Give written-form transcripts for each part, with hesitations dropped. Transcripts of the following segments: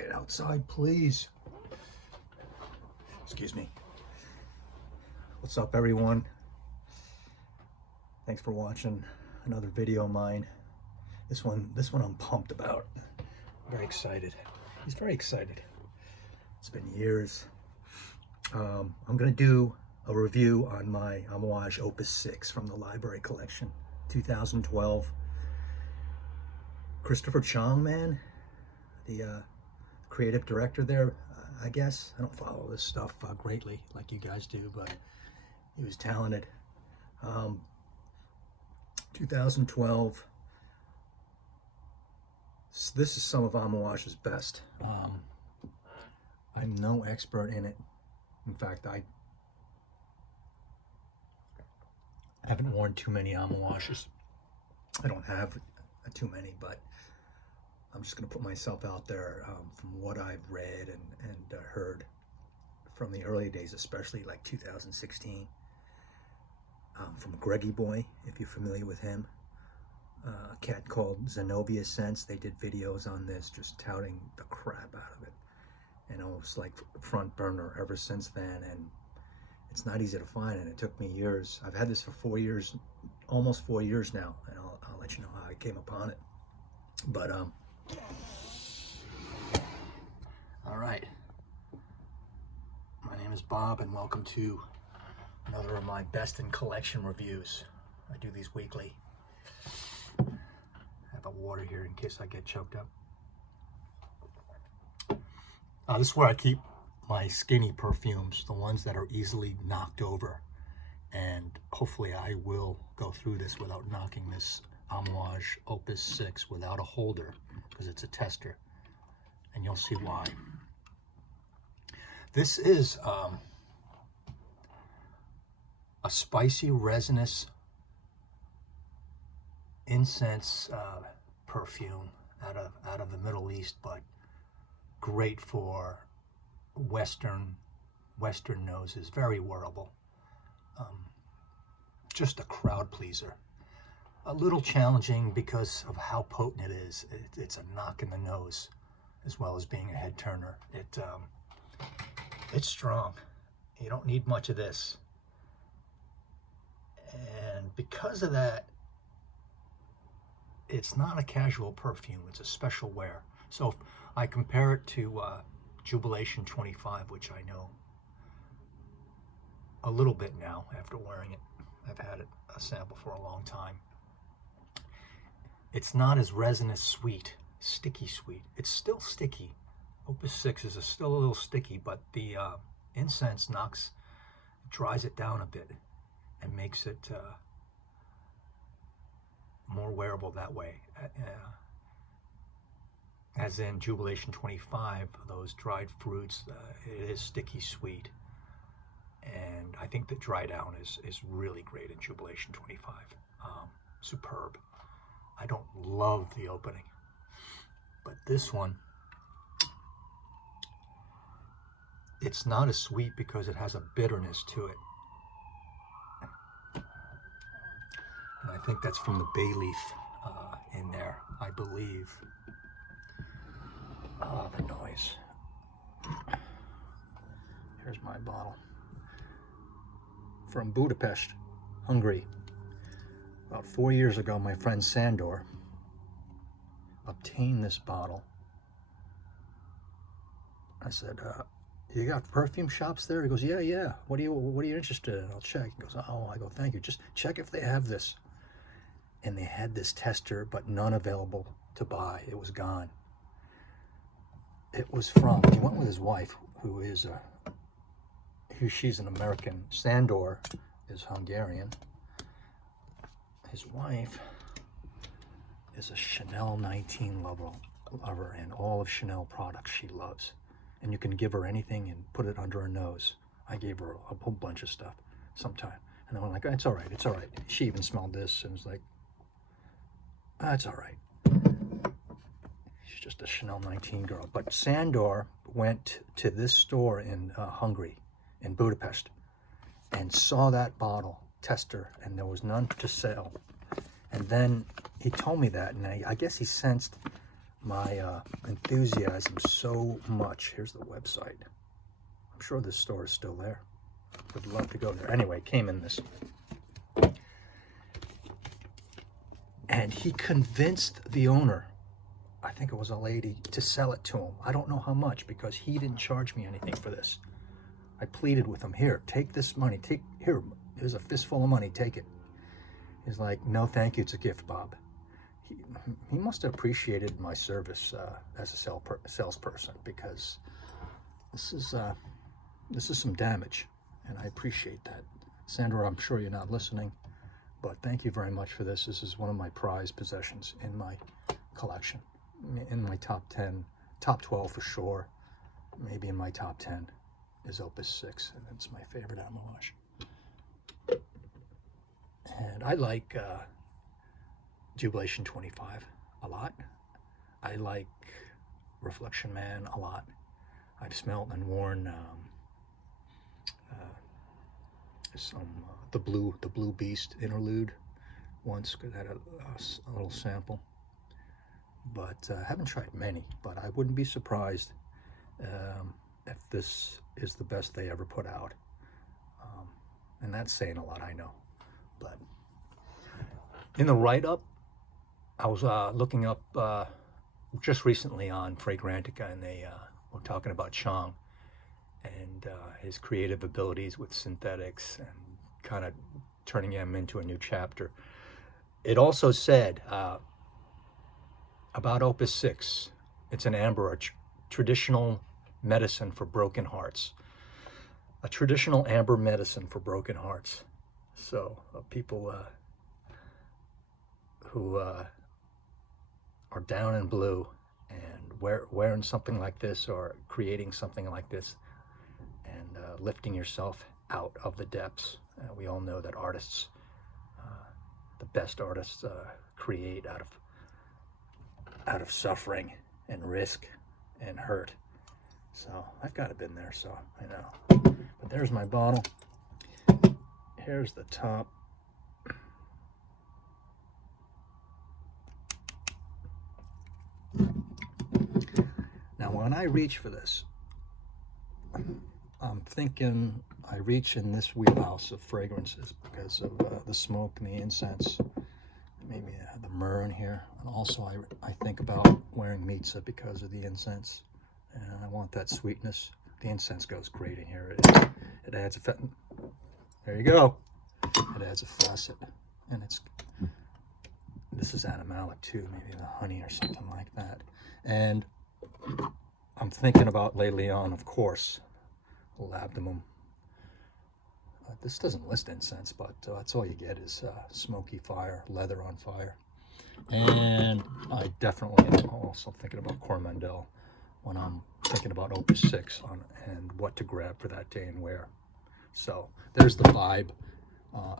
quiet outside, please. Excuse me. What's up, everyone? Thanks for watching another video of mine. This one I'm pumped about. Very excited. He's very excited. It's been years. I'm gonna do a review on my Amouage Opus 6 from the library collection, 2012. Christopher Chong, man, the creative director there, I guess. I don't follow this stuff greatly like you guys do, but he was talented. 2012. This is some of Amouage's best. I'm no expert in it. In fact, I haven't worn too many Amouages. I don't have too many, but I'm just going to put myself out there from what I've read and heard from the early days, especially like 2016, from Greggieboy, if you're familiar with him. A cat called Xanovia Sense. They did videos on this, just touting the crap out of it, and almost like front burner ever since then. And it's not easy to find, and it took me years. I've had this for 4 years, almost 4 years now, and I'll let you know how I came upon it. But all right, my name is Bob, and welcome to another of my best in collection reviews. I do these weekly. I have a water here in case I get choked up. This is where I keep my skinny perfumes, the ones that are easily knocked over, and hopefully I will go through this without knocking this Amouage Opus 6 without a holder, because it's a tester, and you'll see why. This is a spicy resinous incense perfume out of the Middle East, but great for Western noses. Very wearable. Just a crowd pleaser. A little challenging because of how potent it is. It's a knock in the nose, as well as being a head turner. It's strong. You don't need much of this, and because of that, it's not a casual perfume. It's a special wear. So if I compare it to Jubilation 25, which I know a little bit now after wearing it. I've had it a sample for a long time. It's not as resinous sweet, sticky sweet. It's still sticky. Opus 6 is still a little sticky, but the incense dries it down a bit and makes it more wearable that way. As in Jubilation 25, those dried fruits, it is sticky sweet. And I think the dry down is really great in Jubilation 25. Superb. I don't love the opening, but this one, it's not as sweet because it has a bitterness to it. And I think that's from the bay leaf in there, I believe. Oh, the noise. Here's my bottle. From Budapest, Hungary. About 4 years ago, my friend Sandor obtained this bottle. I said, you got perfume shops there? He goes, yeah. What are you interested in? I'll check. He goes, oh. I go, thank you. Just check if they have this. And they had this tester, but none available to buy. It was gone. It was from, he went with his wife, she's an American. Sandor is Hungarian. His wife is a Chanel 19 lover, and all of Chanel products she loves. And you can give her anything and put it under her nose. I gave her a whole bunch of stuff sometime. And I'm like, it's all right. She even smelled this and was like, it's all right. She's just a Chanel 19 girl. But Sandor went to this store in Hungary, in Budapest, and saw that bottle tester, and there was none to sell. And then he told me that, and I guess he sensed my enthusiasm so much. Here's the website. I'm sure this store is still there. Would love to go there. Anyway, it came in this. And he convinced the owner, I think it was a lady, to sell it to him. I don't know how much because he didn't charge me anything for this. I pleaded with him, here, take this money. Here's a fistful of money, take it. He's like, no, thank you, it's a gift, Bob. He must have appreciated my service as a salesperson, because this is some damage, and I appreciate that. Sandra, I'm sure you're not listening, but thank you very much for this. This is one of my prized possessions in my collection, in my top 10, top 12 for sure. Maybe in my top 10 is Opus 6, and it's my favorite Amouage. And I like Jubilation 25 a lot. I like Reflection Man a lot. I've smelled and worn the Blue Beast interlude once, because I had a little sample. But I haven't tried many, but I wouldn't be surprised if this is the best they ever put out. And that's saying a lot, I know. But in the write-up, I was looking up just recently on Fragrantica, and they were talking about Chong and his creative abilities with synthetics and kind of turning him into a new chapter. It also said about Opus 6, it's an amber, a traditional medicine for broken hearts. A traditional amber medicine for broken hearts. So people who are down in blue and wearing something like this, or creating something like this, and lifting yourself out of the depths. We all know that artists, the best artists, create out of suffering and risk and hurt. So I've got it been there, so I know. But there's my bottle. Here's the top. Now when I reach for this, I'm thinking I reach in this wheelhouse of fragrances because of the smoke and the incense, maybe the myrrh in here. And also I think about wearing Mitza because of the incense, and I want that sweetness. The incense goes great in here. It adds a there you go. It adds a facet, and this is animalic too, maybe the honey or something like that. And I'm thinking about lately on, of course, labdanum. This doesn't list incense, but that's all you get is smoky fire, leather on fire. And I definitely am also thinking about Coromandel when I'm thinking about Opus 6 and what to grab for that day and wear. So there's the vibe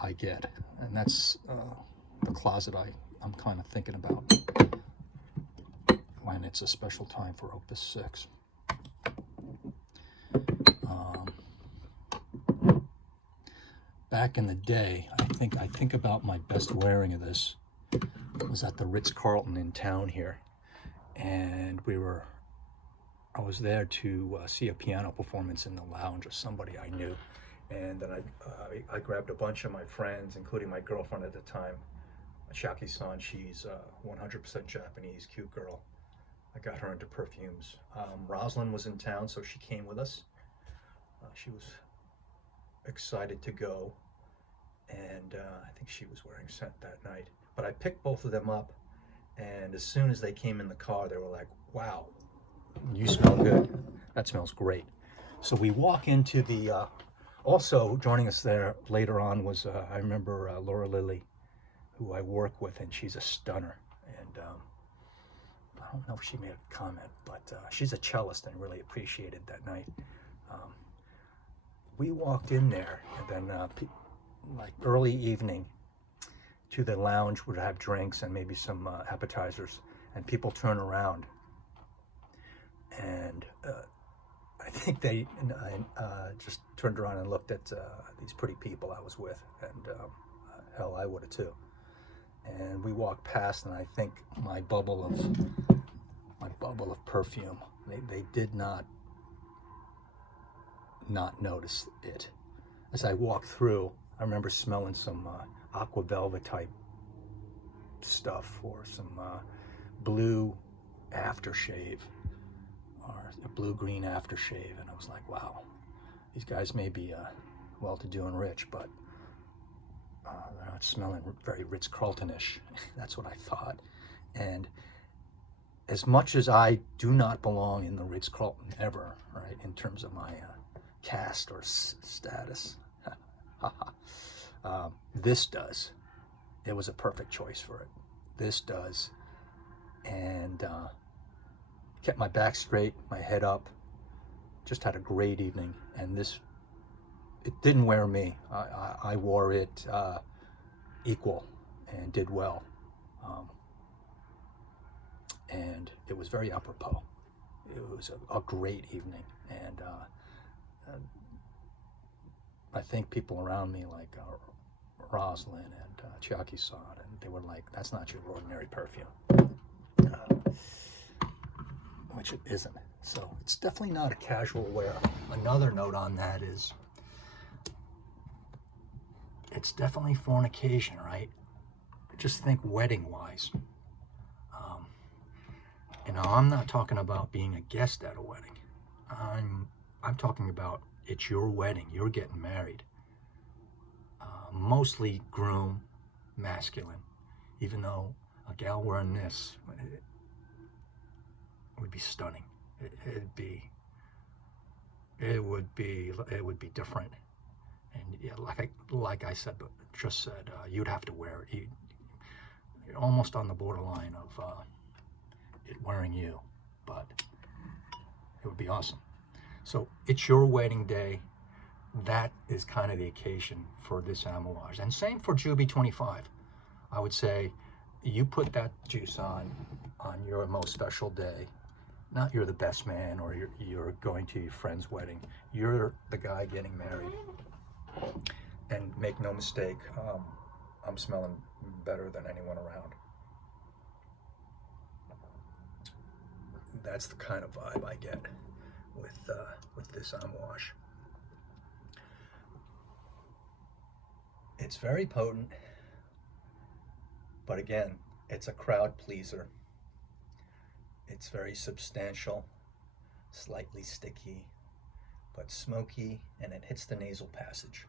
I get, and that's the closet I'm kind of thinking about when it's a special time for Opus 6. Back in the day, I think about my best wearing of this was at the Ritz-Carlton in town here, and I was there to see a piano performance in the lounge of somebody I knew, and then I grabbed a bunch of my friends, including my girlfriend at the time, Shaki-san. She's 100% Japanese, cute girl. I got her into perfumes. Rosalind was in town, so she came with us. She was excited to go, and I think she was wearing scent that night. But I picked both of them up, and as soon as they came in the car, they were like, wow, you smell good. That smells great. So we walk into the, also joining us there later on was, I remember Laura Lilly, who I work with, and she's a stunner. And I don't know if she made a comment, but she's a cellist and really appreciated that night. We walked in there, and then like early evening to the lounge, would have drinks and maybe some appetizers, and people turn around, and I think they just turned around and looked at these pretty people I was with, and hell, I would have too. And we walked past, and I think my bubble of my bubble of perfume. They did not notice it. As I walked through, I remember smelling some aqua velvet type stuff, or some blue aftershave, or a blue-green aftershave, and I was like, wow, these guys may be well-to-do and rich, but they're not smelling very Ritz-Carlton-ish. That's what I thought. And as much as I do not belong in the Ritz-Carlton ever, right, in terms of my caste or status, this does. It was a perfect choice for it. This does. And kept my back straight, my head up, just had a great evening. And this, it didn't wear me. I wore it equal and did well. And it was very apropos. It was a great evening. And I think people around me, like Rosalind and Chiaki-san, and they were like, that's not your ordinary perfume. Which it isn't. So it's definitely not a casual wear. Another note on that is, it's definitely for an occasion, right? Just think wedding-wise. You know, I'm not talking about being a guest at a wedding. I'm talking about it's your wedding. You're getting married. Mostly groom, masculine. Even though a gal wearing this would be stunning. It would be different. And yeah, like I said, just said, you'd have to wear it. You're almost on the borderline of it wearing you, but it would be awesome. So it's your wedding day. That is kind of the occasion for this Amouage. And same for Juby 25. I would say you put that juice on your most special day. Not you're the best man, or you're going to your friend's wedding. You're the guy getting married. And make no mistake, I'm smelling better than anyone around. That's the kind of vibe I get with this Amouage. It's very potent, but again, it's a crowd pleaser. It's very substantial, slightly sticky, but smoky, and it hits the nasal passage.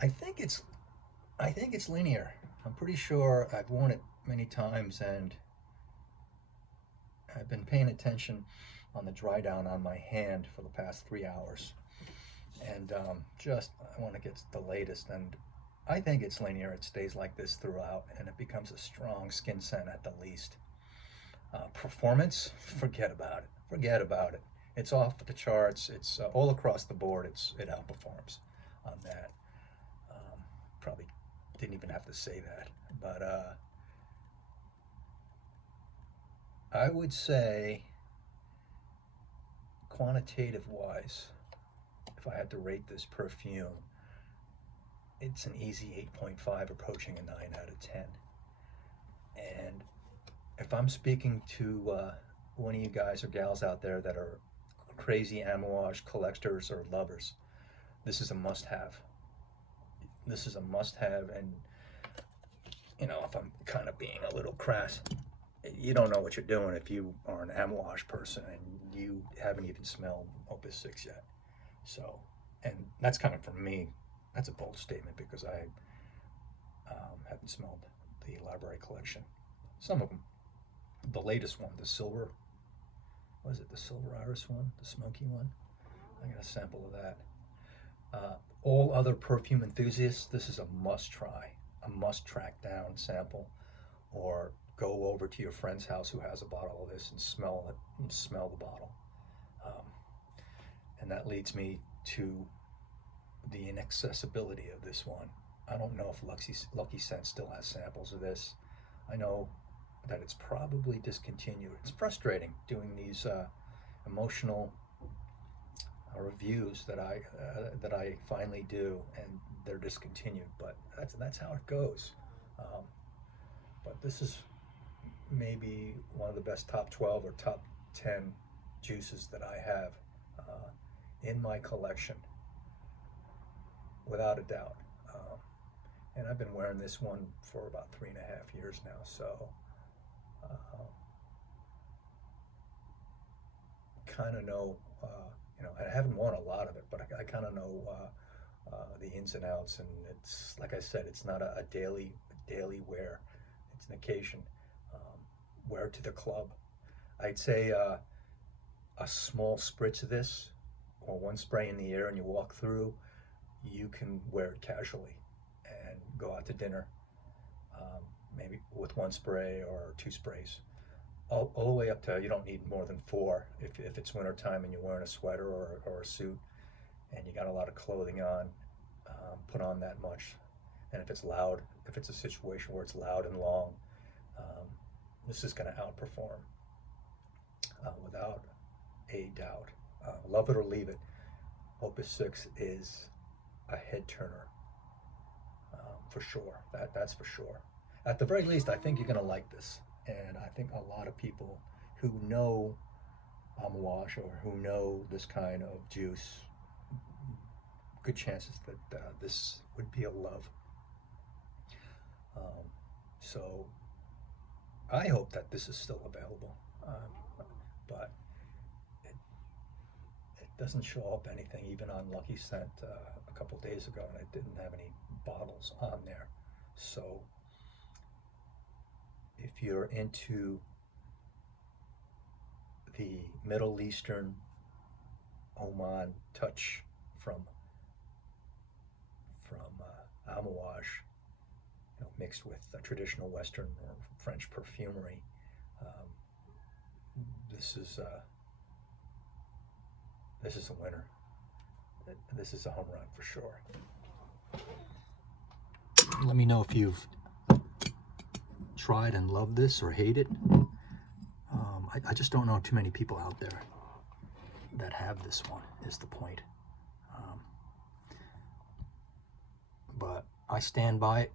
I think it's linear. I'm pretty sure I've worn it many times, and I've been paying attention on the dry down on my hand for the past 3 hours. And I want to get the latest, and I think it's linear. It stays like this throughout, and it becomes a strong skin scent at the least. Performance, forget about it. Forget about it. It's off the charts. It's all across the board. It outperforms on that. Probably didn't even have to say that, but I would say, quantitative-wise, if I had to rate this perfume, it's an easy 8.5, approaching a 9 out of 10. And if I'm speaking to one of you guys or gals out there that are crazy Amouage collectors or lovers, this is a must-have. This is a must-have, and you know, if I'm kind of being a little crass, you don't know what you're doing if you are an Amouage person and you haven't even smelled Opus 6 yet. So, and that's kind of, for me, that's a bold statement, because I haven't smelled the library collection. Some of them. The latest one, the silver, what is it, the silver iris one, the smoky one? I got a sample of that. All other perfume enthusiasts, this is a must try, a must track down sample, or go over to your friend's house who has a bottle of this and smell it, and smell the bottle. And that leads me to the inaccessibility of this one. I don't know if Lucky Scent still has samples of this. I know that it's probably discontinued. It's frustrating doing these emotional reviews that I finally do, and they're discontinued. But that's how it goes. But this is maybe one of the best top 12 or top 10 juices that I have in my collection, without a doubt. And I've been wearing this one for about 3.5 years now, so kind of know, I haven't worn a lot of it, but I kind of know the ins and outs, and it's, like I said, it's not a daily wear. It's an occasion. Wear it to the club. I'd say a small spritz of this, or one spray in the air and you walk through, you can wear it casually and go out to dinner, maybe with one spray or 2 sprays. All the way up to, you don't need more than 4 if it's winter time and you're wearing a sweater or a suit and you got a lot of clothing on. Put on that much. And if it's loud, if it's a situation where it's loud and long, this is going to outperform without a doubt. Love it or leave it. Opus 6 is a head turner for sure. That's for sure. At the very least, I think you're going to like this. And I think a lot of people who know Amouage or who know this kind of juice, good chances that this would be a love. So I hope that this is still available, but it doesn't show up anything, even on Lucky Scent a couple days ago, and it didn't have any bottles on there. So if you're into the Middle Eastern Oman touch from Amouage, mixed with traditional Western or French perfumery, this is a winner. This is a home run for sure. Let me know if you've tried and loved this or hate it. I just don't know too many people out there that have this one, is the point. But I stand by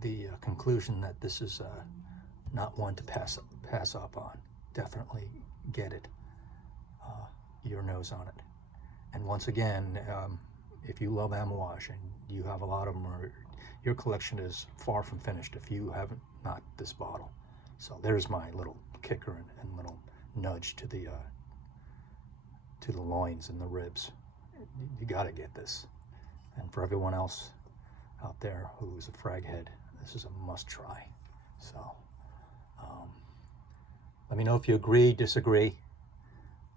the conclusion that this is not one to pass up on. Definitely get it, your nose on it. And once again, if you love Amouage and you have a lot of them, or your collection is far from finished if you haven't not this bottle. So there's my little kicker and little nudge to the loins and the ribs. You got to get this. And for everyone else out there who's a frag head, this is a must try. So let me know if you agree, disagree.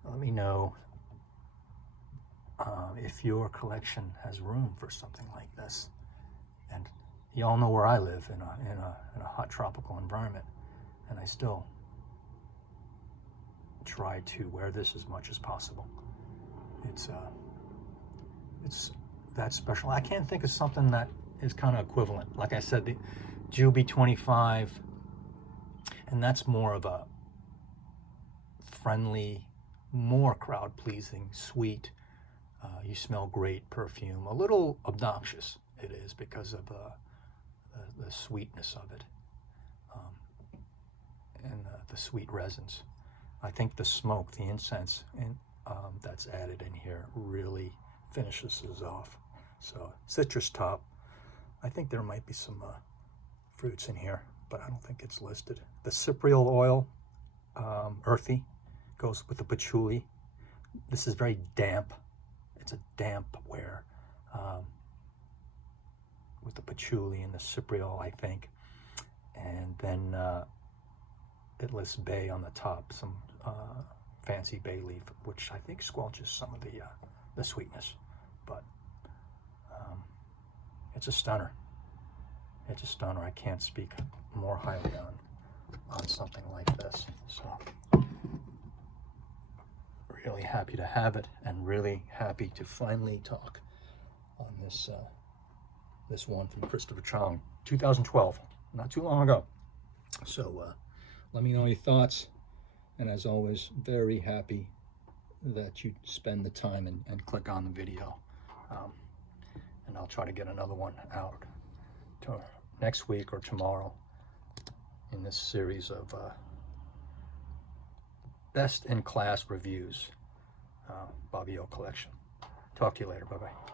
Let me know if your collection has room for something like this. And you all know where I live, in a hot tropical environment, and I still try to wear this as much as possible. It's that special. I can't think of something that is kind of equivalent. Like I said, the Juby 25, and that's more of a friendly, more crowd-pleasing, sweet, you smell great perfume. A little obnoxious it is because of the sweetness of it, and the sweet resins. I think the smoke, the incense that's added in here really finishes this off. So citrus top. I think there might be some fruits in here, but I don't think it's listed. The cypriol oil, earthy, goes with the patchouli. This is very damp. It's a damp wear with the patchouli and the cypriol, I think. And then it lists bay on the top, some fancy bay leaf, which I think squelches some of the sweetness. But it's a stunner. It's a stunner. I can't speak more highly on something like this. So really happy to have it, and really happy to finally talk on this this one from Christopher Chong, 2012, not too long ago. So let me know your thoughts, and as always, very happy that you spend the time and click on the video. And I'll try to get another one out next week or tomorrow. in this series of best in class reviews, Bobby O collection. Talk to you later. Bye-bye.